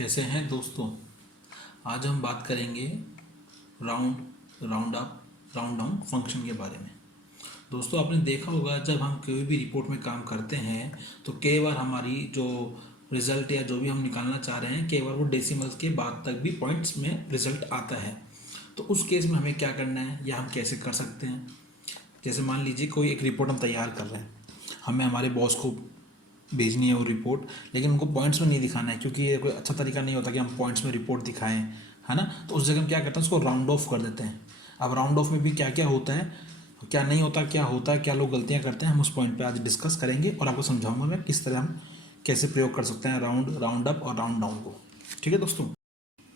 कैसे हैं दोस्तों। आज हम बात करेंगे round up round down function के बारे में। दोस्तों आपने देखा होगा जब हम कोई भी रिपोर्ट में काम करते हैं तो कई बार हमारी जो रिज़ल्ट या जो भी हम निकालना चाह रहे हैं कई बार वो डेसिमल्स के बाद तक भी पॉइंट्स में रिज़ल्ट आता है। तो उस केस में हमें क्या करना है या हम कैसे कर सकते हैं। जैसे मान लीजिए कोई एक रिपोर्ट हम तैयार कर रहे हैं, हमें हमारे बॉस को भेजनी है वो रिपोर्ट, लेकिन उनको पॉइंट्स में नहीं दिखाना है क्योंकि ये कोई अच्छा तरीका नहीं होता कि हम पॉइंट्स में रिपोर्ट दिखाएं, है ना। तो उस जगह हम क्या करते हैं, उसको राउंड ऑफ कर देते हैं। अब राउंड ऑफ में भी क्या क्या होता है, क्या नहीं होता, क्या होता है, क्या लोग गलतियां करते हैं, हम उस पॉइंट पे आज डिस्कस करेंगे और आपको समझाऊंगा मैं किस तरह हम कैसे प्रयोग कर सकते हैं राउंड अप और राउंड डाउन को। ठीक है दोस्तों।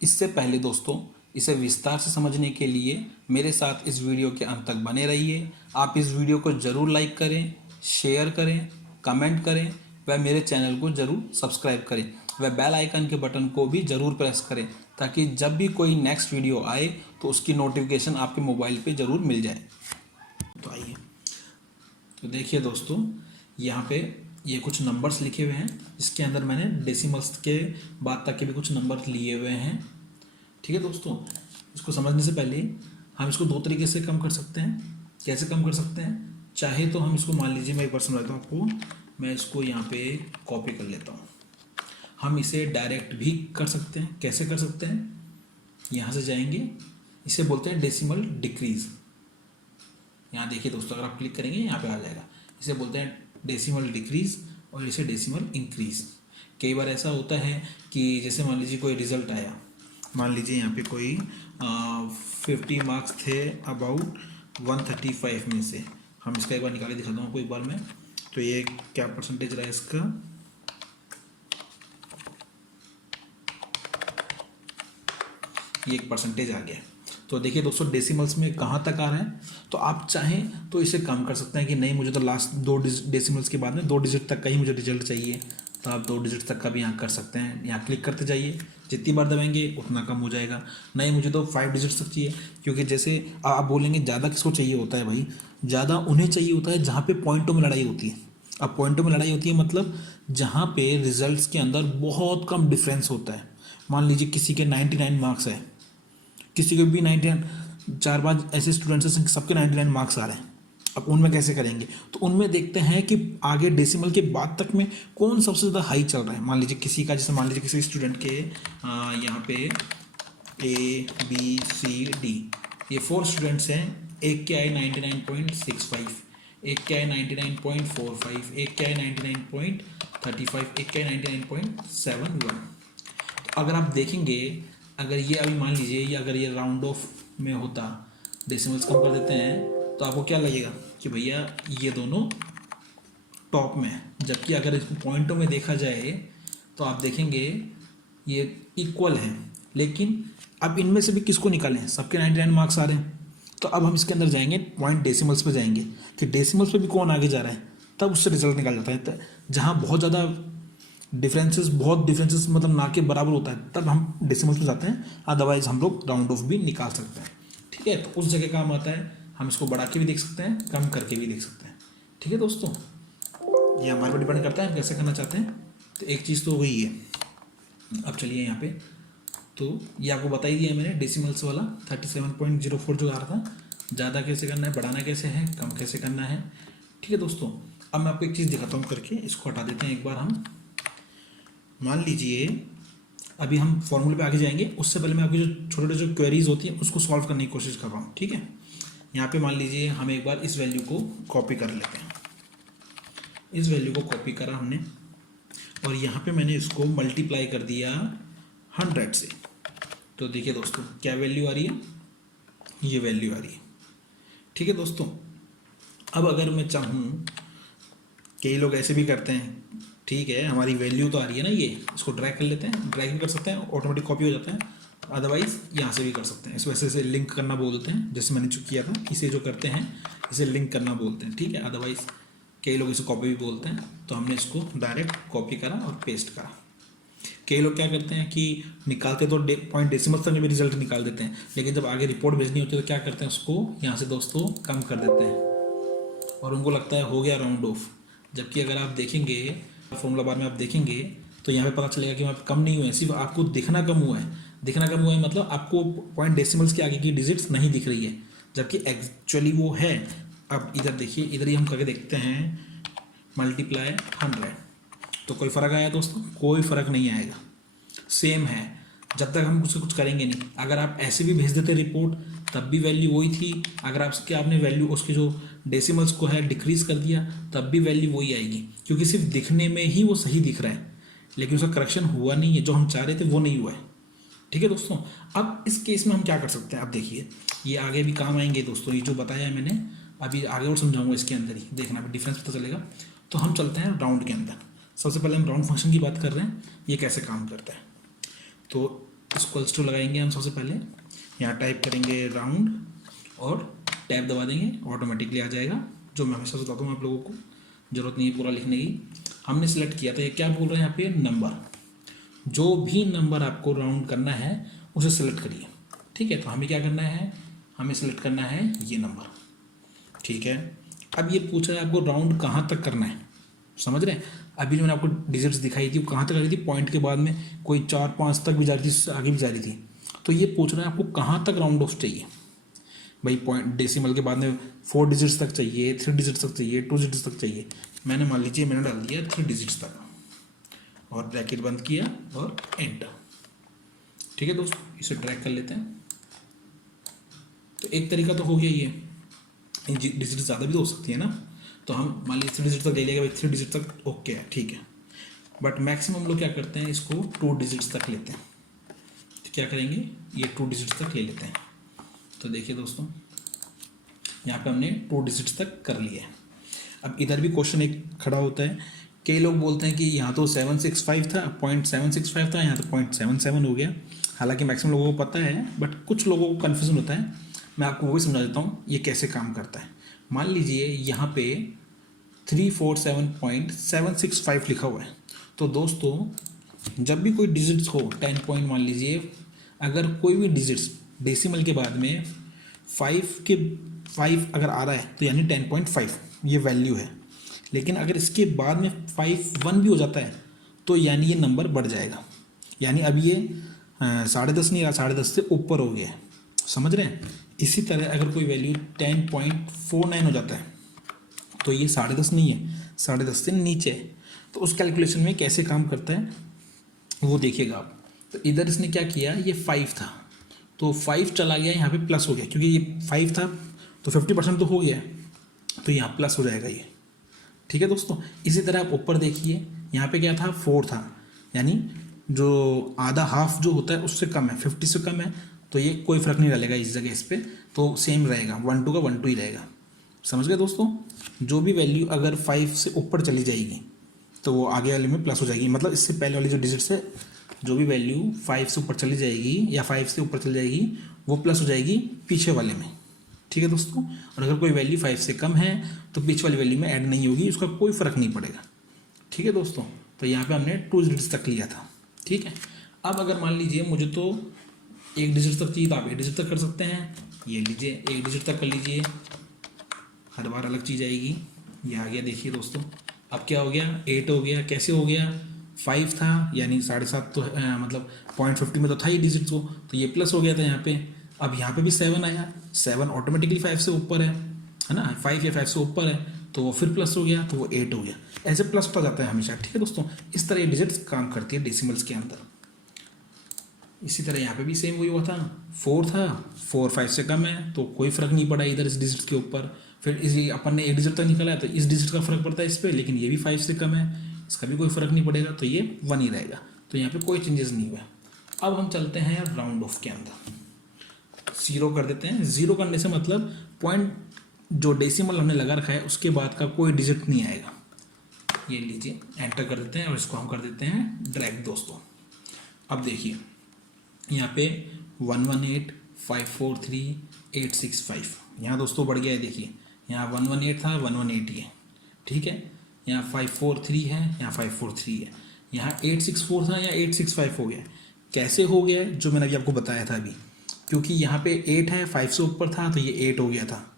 इससे पहले दोस्तों इसे विस्तार से समझने के लिए मेरे साथ इस वीडियो के अंत तक बने रहिए। आप इस वीडियो को ज़रूर लाइक करें, शेयर करें, कमेंट करें व मेरे चैनल को ज़रूर सब्सक्राइब करें व बेल आइकन के बटन को भी ज़रूर प्रेस करें ताकि जब भी कोई नेक्स्ट वीडियो आए तो उसकी नोटिफिकेशन आपके मोबाइल पे ज़रूर मिल जाए। तो आइए, तो देखिए दोस्तों, यहाँ पे ये कुछ नंबर्स लिखे हुए हैं जिसके अंदर मैंने डेसिमल्स के बाद तक के भी कुछ नंबर लिए हुए हैं। ठीक है दोस्तों, इसको समझने से पहले हम इसको दो तरीके से कम कर सकते हैं। कैसे कम कर सकते हैं, चाहे तो हम इसको मान लीजिए, मैं एक बार समझाता हूँ आपको, मैं इसको यहाँ पे कॉपी कर लेता हूँ। हम इसे डायरेक्ट भी कर सकते हैं। कैसे कर सकते हैं, यहाँ से जाएंगे, इसे बोलते हैं डेसिमल डिक्रीज। यहाँ देखिए दोस्तों, अगर आप क्लिक करेंगे यहाँ पे आ जाएगा। इसे बोलते हैं डेसिमल डिक्रीज और इसे डेसिमल इंक्रीज। कई बार ऐसा होता है कि जैसे मान लीजिए कोई रिजल्ट आया, मान लीजिए यहाँ पे कोई 50 मार्क्स थे अबाउट 135 में से। हम इसका एक बार निकाले दिखाता हूँ आपको एक बार में। तो ये क्या परसेंटेज रहा है इसका, ये एक परसेंटेज आ गया। तो देखिए दोस्तों डेसिमल्स में कहाँ तक आ रहे हैं। तो आप चाहें तो इसे कम कर सकते हैं कि नहीं, मुझे तो लास्ट दो डेसिमल्स के बाद में 2 डिजिट तक का ही मुझे रिजल्ट चाहिए, तो आप 2 डिजिट तक का भी यहाँ कर सकते हैं। यहाँ क्लिक करते जाइए, जितनी बार दबाएंगे उतना कम हो जाएगा। नहीं, मुझे तो 5 डिजिट्स तक चाहिए, क्योंकि जैसे आप बोलेंगे ज़्यादा किसको चाहिए होता है भाई, ज़्यादा उन्हें चाहिए होता है जहाँ पे पॉइंटों में लड़ाई होती है। अब पॉइंटों में लड़ाई होती है मतलब जहाँ पे रिजल्ट्स के अंदर बहुत कम डिफरेंस होता है। मान लीजिए किसी के 99 मार्क्स है, किसी को भी 99, 4-5 ऐसे स्टूडेंट्स हैं सबके 99 मार्क्स आ रहे हैं। अब उनमें कैसे करेंगे, तो उनमें देखते हैं कि आगे डेसिमल के बाद तक में कौन सबसे ज़्यादा हाई चल रहा है। मान लीजिए किसी का, जैसे मान लीजिए किसी स्टूडेंट के यहाँ पे ABCD ये 4 स्टूडेंट्स हैं। एक के आए 99.65, एक के आए 99.45, एक के आए 99.35, एक के आए 99.71। अगर आप देखेंगे, अगर ये अभी मान लीजिए ये अगर ये राउंड ऑफ में होता, डेसिमल्स कम कर देते हैं, तो आपको क्या लगेगा कि भैया ये दोनों टॉप में है। जबकि अगर इसको पॉइंटों में देखा जाए तो आप देखेंगे ये इक्वल है। लेकिन अब इनमें से भी किसको निकालें, सबके 99 मार्क्स आ रहे हैं। तो अब हम इसके अंदर जाएंगे, पॉइंट डेसिमल्स पे जाएंगे कि डेसिमल्स पे भी कौन आगे जा रहा है, तब उससे रिजल्ट निकाल जाता है। तो जहाँ बहुत ज़्यादा बहुत डिफरेंसेस मतलब ना के बराबर होता है तब हम डेसिमल्स में जाते हैं, अदरवाइज हम लोग राउंड ऑफ भी निकाल सकते हैं। ठीक है, तो उस जगह काम आता है। हम इसको बढ़ा के भी देख सकते हैं, कम करके भी देख सकते हैं। ठीक है दोस्तों, ये हमारे पर डिपेंड करता है हम कैसे करना चाहते हैं। तो एक चीज़ तो हो गई है। अब चलिए यहाँ पे, तो ये आपको बता ही दिया मैंने, डेसिमल्स वाला 37.04 जो आ रहा था, ज़्यादा कैसे करना है, बढ़ाना कैसे है, कम कैसे करना है। ठीक है दोस्तों, अब मैं आपको एक चीज़ दिखाता हूँ करके, इसको हटा देते हैं एक बार हम। मान लीजिए अभी हम फॉर्मूले पे आगे जाएंगे, उससे पहले मैं आपकी जो छोटे छोटे जो क्वेरीज होती हैं उसको सॉल्व करने की कोशिश कर रहा हूँ। ठीक है, यहाँ पे मान लीजिए हम एक बार इस वैल्यू को कॉपी कर लेते हैं। इस वैल्यू को कॉपी करा हमने और यहाँ पे मैंने इसको मल्टीप्लाई कर दिया 100 से। तो देखिए दोस्तों क्या वैल्यू आ रही है, ये वैल्यू आ रही है। ठीक है दोस्तों, अब अगर मैं चाहूँ, कई लोग ऐसे भी करते हैं, ठीक है हमारी वैल्यू तो आ रही है ना, ये इसको ड्रैग कर लेते हैं, ड्रैग भी कर सकते हैं, ऑटोमेटिक कॉपी हो जाता है। अदरवाइज यहाँ से भी कर सकते हैं। इस वैसे से लिंक करना बोलते हैं, जैसे मैंने जो किया था, इसे जो करते हैं इसे लिंक करना बोलते हैं। ठीक है, अदरवाइज कई लोग इसे कॉपी भी बोलते हैं। तो हमने इसको डायरेक्ट कॉपी करा और पेस्ट करा। कई लोग क्या करते हैं कि निकालते तो पॉइंट डेसिमल तक में भी रिजल्ट निकाल देते हैं, लेकिन जब आगे रिपोर्ट भेजनी होती है तो क्या करते हैं, उसको यहाँ से दोस्तों कम कर देते हैं और उनको लगता है हो गया राउंड ऑफ। जबकि अगर आप देखेंगे फॉर्मूला बार में, आप देखेंगे तो यहाँ पे पता चलेगा कि वहाँ पे कम नहीं हुए हैं, सिर्फ आपको दिखना कम हुआ है। दिखना कम हुआ है मतलब आपको पॉइंट डेसिमल्स के आगे की डिजिट्स नहीं दिख रही है, जबकि एक्चुअली वो है। अब इधर देखिए, इधर ही हम करके देखते हैं मल्टीप्लाई 100, तो कोई फ़र्क आया दोस्तों? कोई फ़र्क नहीं आएगा, सेम है जब तक हम उससे कुछ करेंगे नहीं। अगर आप ऐसे भी भेज देते रिपोर्ट तब भी वैल्यू वही थी, अगर आपने वैल्यू उसके जो डेसिमल्स को है डिक्रीज कर दिया तब भी वैल्यू वही आएगी, क्योंकि सिर्फ दिखने में ही वो सही दिख रहा है, लेकिन उसका करेक्शन हुआ नहीं है, जो हम चाह रहे थे वो नहीं हुआ है। ठीक है दोस्तों, अब इस केस में हम क्या कर सकते हैं? अब देखिए, ये आगे भी काम आएंगे दोस्तों, ये जो बताया है मैंने अभी आगे और समझाऊंगा, इसके अंदर ही देखना अभी डिफरेंस पता चलेगा। तो हम चलते हैं राउंड के अंदर। सबसे पहले हम राउंड फंक्शन की बात कर रहे हैं, ये कैसे काम करता है। तो इक्वल्स टू लगाएंगे हम सबसे पहले, यहाँ टाइप करेंगे राउंड और टैब दबा देंगे, ऑटोमेटिकली आ जाएगा। जो मैं हमेशा बताता हूँ आप लोगों को, जरूरत नहीं है पूरा लिखने की। हमने सेलेक्ट किया था, ये क्या बोल रहे हैं यहाँ पे? नंबर। जो भी नंबर आपको राउंड करना है उसे सेलेक्ट करिए। ठीक है, तो हमें क्या करना है? हमें सेलेक्ट करना है ये नंबर। ठीक है, अब ये पूछ रहा है आपको राउंड कहाँ तक करना है, समझ रहे हैं? अभी जो मैंने आपको डिजिट्स दिखाई थी वो कहाँ तक आ रही थी? पॉइंट के बाद में कोई 4-5 तक भी जा रही थी, आगे भी जा रही थी। तो ये पूछ रहा है आपको कहाँ तक राउंड ऑफ चाहिए भाई। पॉइंट डेसिमल के बाद में 4 डिजिट्स तक चाहिए, 3 डिजिट्स तक चाहिए, 2 डिजिट्स तक चाहिए। मैंने मान लीजिए मैंने डाल दिया 3 डिजिट्स तक और ब्रैकेट बंद किया और एंटर। ठीक है दोस्तों, इसे ड्रैग कर लेते हैं। तो एक तरीका तो हो गया ये, डिजिट ज़्यादा भी तो हो सकती है ना। तो हम मान लीजिए 3 डिजिट तक ले लेगा भाई, 3 डिजिट तक ओके है, ठीक है। बट मैक्सिमम हम लोग क्या करते हैं, इसको 2 डिजिट्स तक लेते हैं। तो क्या करेंगे, ये 2 डिजिट्स तक ले लेते हैं। तो देखिए दोस्तों, यहाँ पे हमने 2 डिजिट्स तक कर लिया है। अब इधर भी क्वेश्चन एक खड़ा होता है, कई लोग बोलते हैं कि यहाँ तो 765 था, 0.765 था, यहाँ तो 0.77 हो गया। हालांकि मैक्सिमम लोगों को पता है, बट कुछ लोगों को कन्फ्यूजन होता है। मैं आपको वो भी समझा देता हूँ ये कैसे काम करता है। मान लीजिए यहाँ पे 347.765 लिखा हुआ है। तो दोस्तों जब भी कोई डिजिट्स हो 10 पॉइंट, मान लीजिए अगर कोई भी डिजिट्स डेसिमल के बाद में 5 अगर आ रहा है तो यानी 10.5 ये वैल्यू है। लेकिन अगर इसके बाद में 5 भी हो जाता है तो यानी ये नंबर बढ़ जाएगा। यानी अब ये 10.5 नहीं रहा, 10.5 से ऊपर हो गया है, समझ रहे हैं? इसी तरह अगर कोई वैल्यू 10.49 हो जाता है तो ये 10.5 नहीं है, 10.5 से नीचे है। तो उस कैलकुलेशन में कैसे काम करता है वो देखिएगा आप। तो इधर इसने क्या किया, ये 5 था तो 5 चला गया, यहाँ पे प्लस हो गया, क्योंकि ये 5 था तो 50% तो हो गया, तो यहाँ प्लस हो जाएगा ये। ठीक है दोस्तों, इसी तरह आप ऊपर देखिए, यहाँ पे क्या था, 4 था, यानी जो आधा हाफ जो होता है उससे कम है, 50 से कम है, तो ये कोई फ़र्क नहीं डालेगा इस जगह, इस पर तो सेम रहेगा, 1 2 का 1 2 ही रहेगा। समझ गए दोस्तों? जो भी वैल्यू अगर 5 से ऊपर चली जाएगी तो वो आगे वाले में प्लस हो जाएगी, मतलब इससे पहले वाली जो डिजिट्स है, जो भी वैल्यू 5 से ऊपर चली जाएगी या 5 से ऊपर चली जाएगी वो प्लस हो जाएगी पीछे वाले में। ठीक है दोस्तों, और अगर कोई वैल्यू 5 से कम है तो पीछे वाली वैल्यू में ऐड नहीं होगी, उसका कोई फ़र्क नहीं पड़ेगा। ठीक है दोस्तों, तो यहाँ पे हमने 2 डिजिट्स तक लिया था। ठीक है, अब अगर मान लीजिए मुझे तो 1 डिजिट तक चाहिए तो आप 1 डिजिट तक कर सकते हैं। ये लीजिए 1 डिजिट तक कर लीजिए, हर बार अलग चीज़ आएगी। ये आ गया, देखिए दोस्तों अब क्या हो गया, 8 हो गया। कैसे हो गया, 5 था यानी 7.5 तो मतलब 0.50 में तो था ही डिजिट को, तो ये प्लस हो गया था यहाँ पे। अब यहाँ पे भी 7 आया, 7 ऑटोमेटिकली 5 से ऊपर है ना, 5 या 5 से ऊपर है तो वो फिर प्लस हो गया, तो वो 8 हो गया। ऐसे प्लस होता जाता है हमेशा। ठीक है दोस्तों, इस तरह ये डिजिट्स काम करती है डेसिमल्स के अंदर। इसी तरह यहाँ पे भी सेम वही हुआ था, 4 था, 4 5 से कम है तो कोई फ़र्क नहीं पड़ा इधर इस डिजिट के ऊपर। फिर इसी अपन ने 1 डिजिट तक निकाला है तो इस डिजिट का फ़र्क पड़ता है इस पर, लेकिन ये भी 5 से कम है, इसका भी कोई फ़र्क नहीं पड़ेगा, तो ये 1 ही रहेगा। तो यहाँ पे कोई चेंजेस नहीं हुआ। अब हम चलते हैं राउंड ऑफ के अंदर, 0 कर देते हैं। 0 करने से मतलब पॉइंट जो डेसिमल हमने लगा रखा है उसके बाद का कोई डिजिट नहीं आएगा। ये लीजिए एंटर कर देते हैं और इसको हम कर देते हैं ड्रैग दोस्तों। अब देखिए यहाँ पे 118543865 यहाँ दोस्तों बढ़ गया है। देखिए यहाँ 118 था, 118 ही है। ठीक है, यहाँ 543 है, यहाँ 543 है, यहाँ 864 था, यहाँ 865 हो गया। कैसे हो गया, जो मैंने अभी आपको बताया था अभी, क्योंकि यहाँ पे 8 है, 5 से ऊपर था तो ये 8 हो गया था।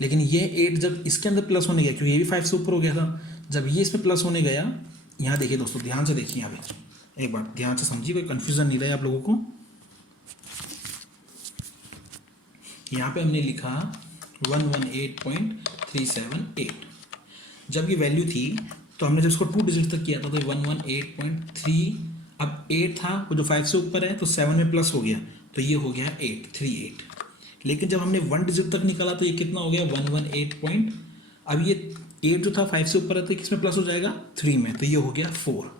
लेकिन ये 8 जब इसके अंदर प्लस होने गया, क्योंकि ये भी 5 से ऊपर हो गया था, जब ये इसमें प्लस होने गया, यहाँ देखिए दोस्तों ध्यान से देखिए, यहाँ पे एक बार ध्यान से समझिए, कोई कन्फ्यूज़न नहीं रहे आप लोगों को। यहाँ पे हमने लिखा 118.378। जब ये वैल्यू थी तो हमने जब इसको 2 डिजिट तक किया था तो 118.3, अब 8 था, वो जो 5 से ऊपर है तो 7 में प्लस हो गया, तो ये हो गया 838। लेकिन जब हमने 1 डिजिट तक निकाला तो ये कितना हो गया 118 अब ये 8 जो था 5 से ऊपर है तो किस में प्लस हो जाएगा 3 में, तो ये हो गया 4।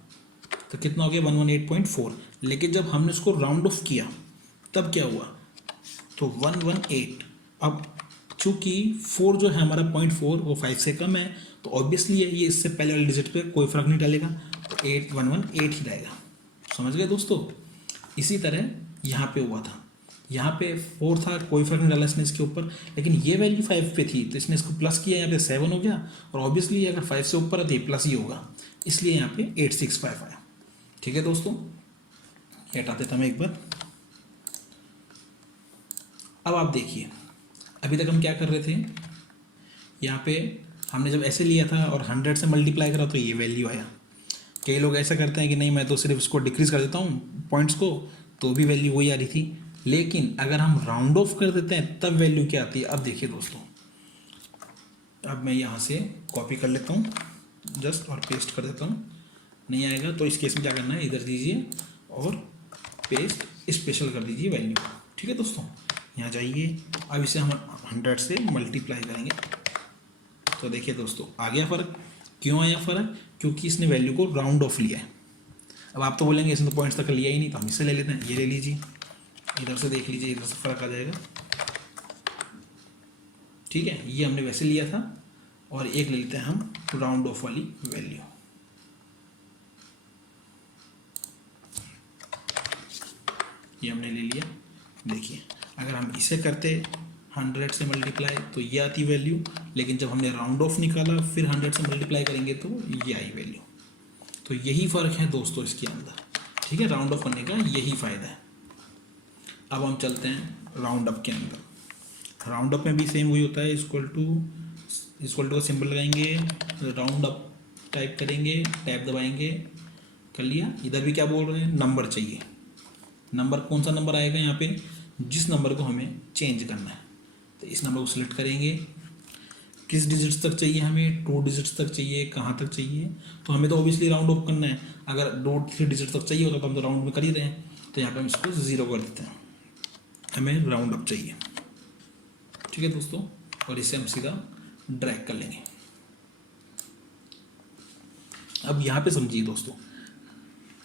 तो कितना हो गया 118.4। लेकिन जब हमने इसको राउंड ऑफ किया तब क्या हुआ, तो 118। अब चूंकि 4 जो है हमारा 0.4 वो 5 से कम है, तो ऑब्वियसली ये इससे पहले वाले डिजिट पे कोई फर्क नहीं डालेगा, तो 8118 ही रहेगा। समझ गए दोस्तों। इसी तरह यहाँ पे हुआ था, यहाँ पे 4 था, कोई फर्क नहीं डाला इसने इसके ऊपर, लेकिन ये वैल्यू 5 पे थी तो इसने इसको प्लस किया, यहाँ पे 7 हो गया, और ऑब्वियसली अगर 5 से ऊपर है तो ये प्लस ही होगा, इसलिए यहाँ पे 865 आया। ठीक है दोस्तों, ये हटाते थे हम एक बार। अब आप देखिए, अभी तक हम क्या कर रहे थे, यहाँ पे हमने जब ऐसे लिया था और 100 से मल्टीप्लाई करा तो ये वैल्यू आया। कई लोग ऐसा करते हैं कि नहीं मैं तो सिर्फ इसको डिक्रीज कर देता हूँ पॉइंट्स को, तो भी वैल्यू वही आ रही थी। लेकिन अगर हम राउंड ऑफ कर देते हैं तब वैल्यू क्या आती है। अब देखिए दोस्तों, अब मैं यहाँ से कॉपी कर लेता हूँ जस्ट और पेस्ट कर देता हूँ। नहीं आएगा तो इस केस में क्या करना है, इधर दीजिए और पेस्ट स्पेशल कर दीजिए वैल्यू। ठीक है दोस्तों, यहाँ जाइए, अब इसे हम 100 से मल्टीप्लाई करेंगे तो देखिए दोस्तों आ गया फ़र्क। क्यों आया फ़र्क, क्योंकि इसने वैल्यू को राउंड ऑफ लिया है। अब आप तो बोलेंगे इसने तो पॉइंट्स तक लिया ही नहीं, तो हम इससे ले लेते हैं, ये ले लीजिए, इधर से देख लीजिए, इधर से फ़र्क आ जाएगा। ठीक है, ये हमने वैसे लिया था, और एक ले लेते हैं हम राउंड ऑफ वाली वैल्यू। ये हमने ले लिया। देखिए अगर हम इसे करते 100 से मल्टीप्लाई तो ये आती वैल्यू, लेकिन जब हमने राउंड ऑफ निकाला फिर 100 से मल्टीप्लाई करेंगे तो ये आई वैल्यू। तो यही फ़र्क है दोस्तों इसके अंदर। ठीक है, राउंड ऑफ करने का यही फ़ायदा है। अब हम चलते हैं राउंड अप के अंदर। राउंड अप में भी सेम वही होता है, इक्वल टू का सिंबल लगाएंगे, राउंड अप टाइप करेंगे, टैब दबाएंगे, कर लिया। इधर भी क्या बोल रहे हैं, नंबर चाहिए। नंबर कौन सा नंबर आएगा यहाँ पे, जिस नंबर को हमें चेंज करना है, तो इस नंबर को सिलेक्ट करेंगे। किस डिजिट्स तक चाहिए हमें, 2 डिजिट्स तक चाहिए, कहाँ तक चाहिए, तो हमें तो ऑब्वियसली राउंड ऑफ करना है। अगर 2-3 डिजिट तक चाहिए होता तो हम तो राउंड में कर ही रहे हैं, तो यहाँ पे हम इसको 0 कर देते हैं, हमें राउंड अप चाहिए। ठीक है दोस्तों, और इसे हम सीधा ड्रैग कर लेंगे। अब यहाँ पे समझिए दोस्तों,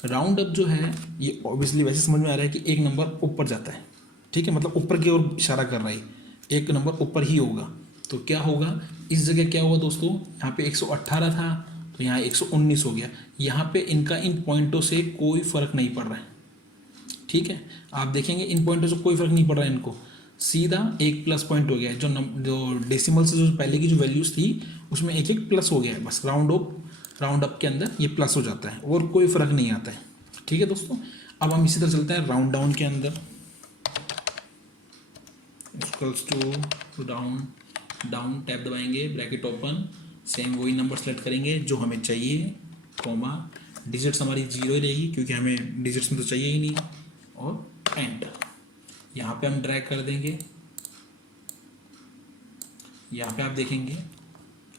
राउंड अप जो है ये ऑब्वियसली वैसे समझ में आ रहा है कि एक नंबर ऊपर जाता है। ठीक है, मतलब ऊपर की ओर इशारा कर रहा है, एक नंबर ऊपर ही होगा। तो क्या होगा, इस जगह क्या हुआ दोस्तों, यहाँ पे 118 था तो यहाँ 119 हो गया। यहाँ पे इनका इन पॉइंटों से कोई फ़र्क नहीं पड़ रहा है। ठीक है, आप देखेंगे इन पॉइंटों से कोई फ़र्क नहीं पड़ रहा है, इनको सीधा एक प्लस पॉइंट हो गया है। जो डेसिमल से जो पहले की जो वैल्यूज़ थी उसमें एक एक प्लस हो गया है। बस राउंड अप के अंदर ये प्लस हो जाता है और कोई फ़र्क नहीं आता है। ठीक है दोस्तों, अब हम इसी तरह चलते हैं राउंड डाउन के अंदर। इक्वल्स टू डाउन टैब दबाएंगे, ब्रैकेट ओपन, सेम वही नंबर सेलेक्ट करेंगे जो हमें चाहिए, कॉमा, डिजिट्स हमारी 0 ही रहेगी क्योंकि हमें डिजिट्स में तो चाहिए ही नहीं, और एंटर। यहाँ पे हम ड्रैग कर देंगे। यहाँ पे आप देखेंगे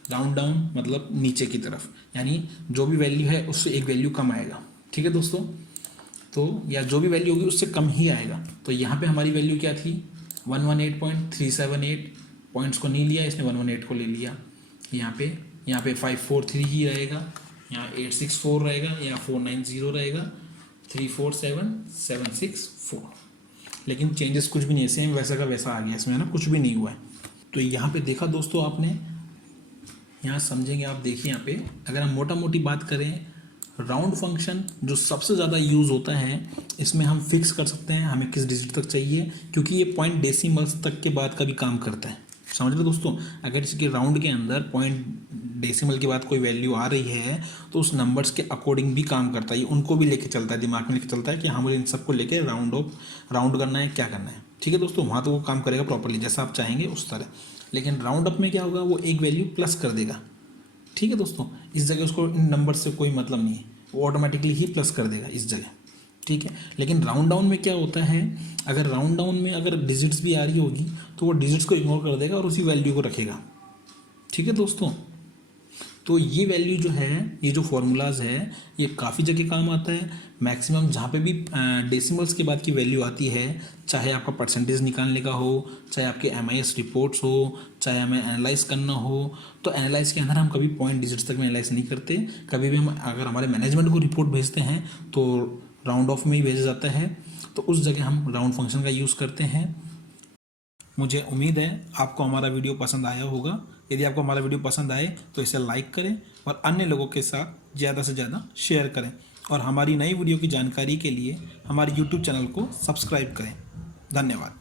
राउंड डाउन मतलब नीचे की तरफ, यानी जो भी वैल्यू है उससे एक वैल्यू कम आएगा। ठीक है दोस्तों, तो या जो भी वैल्यू होगी उससे कम ही आएगा। तो यहाँ पे हमारी वैल्यू क्या थी, 118.378। पॉइंट्स को नहीं लिया इसने, 118 को ले लिया। यहाँ पे 543 ही रहेगा, यहाँ 864 रहेगा, यहाँ 490 रहेगा, 347764। लेकिन चेंजेस कुछ भी नहीं है, सेम वैसा का वैसा आ गया इसमें, है ना, कुछ भी नहीं हुआ है। तो यहाँ पे देखा दोस्तों आपने, यहाँ समझेंगे आप। देखिए यहाँ पे अगर हम मोटा मोटी बात करें, राउंड फंक्शन जो सबसे ज़्यादा यूज़ होता है, इसमें हम फिक्स कर सकते हैं हमें किस डिजिट तक चाहिए, क्योंकि ये पॉइंट डेसिमल्स तक के बाद का भी काम करता है। समझ लो दोस्तों, अगर इसके राउंड के अंदर पॉइंट डेसिमल के बाद कोई वैल्यू आ रही है तो उस नंबर्स के अकॉर्डिंग भी काम करता है, उनको भी लेके चलता है, दिमाग में लेके चलता है कि हाँ मुझे इन सबको लेके राउंड करना है, क्या करना है। ठीक है दोस्तों, वहाँ तो वो काम करेगा प्रॉपरली जैसा आप चाहेंगे उस तरह। लेकिन राउंड अप में क्या होगा, वो एक वैल्यू प्लस कर देगा। ठीक है दोस्तों, इस जगह उसको इन नंबर से कोई मतलब नहीं है, वो ऑटोमेटिकली ही प्लस कर देगा इस जगह, ठीक है। लेकिन राउंड डाउन में क्या होता है, अगर राउंड डाउन में अगर डिजिट्स भी आ रही होगी तो वो डिजिट्स को इग्नोर कर देगा और उसी वैल्यू को रखेगा, ठीक है दोस्तों। तो ये वैल्यू जो है, ये जो फॉर्मूलाज है, ये काफ़ी जगह काम आता है। मैक्सिमम जहाँ पे भी डेसिमल्स के बाद की वैल्यू आती है, चाहे आपका परसेंटेज निकालने का हो, चाहे आपके MIS रिपोर्ट्स हो, चाहे हमें एनालाइज करना हो, तो एनालाइज के अंदर हम कभी पॉइंट डिजिट्स तक में एनालाइज नहीं करते। कभी भी हम अगर हमारे मैनेजमेंट को रिपोर्ट भेजते हैं तो राउंड ऑफ में ही भेजा जाता है, तो उस जगह हम राउंड फंक्शन का यूज़ करते हैं। मुझे उम्मीद है आपको हमारा वीडियो पसंद आया होगा। यदि आपको हमारा वीडियो पसंद आए तो इसे लाइक करें और अन्य लोगों के साथ ज़्यादा से ज़्यादा शेयर करें, और हमारी नई वीडियो की जानकारी के लिए हमारे YouTube चैनल को सब्सक्राइब करें। धन्यवाद।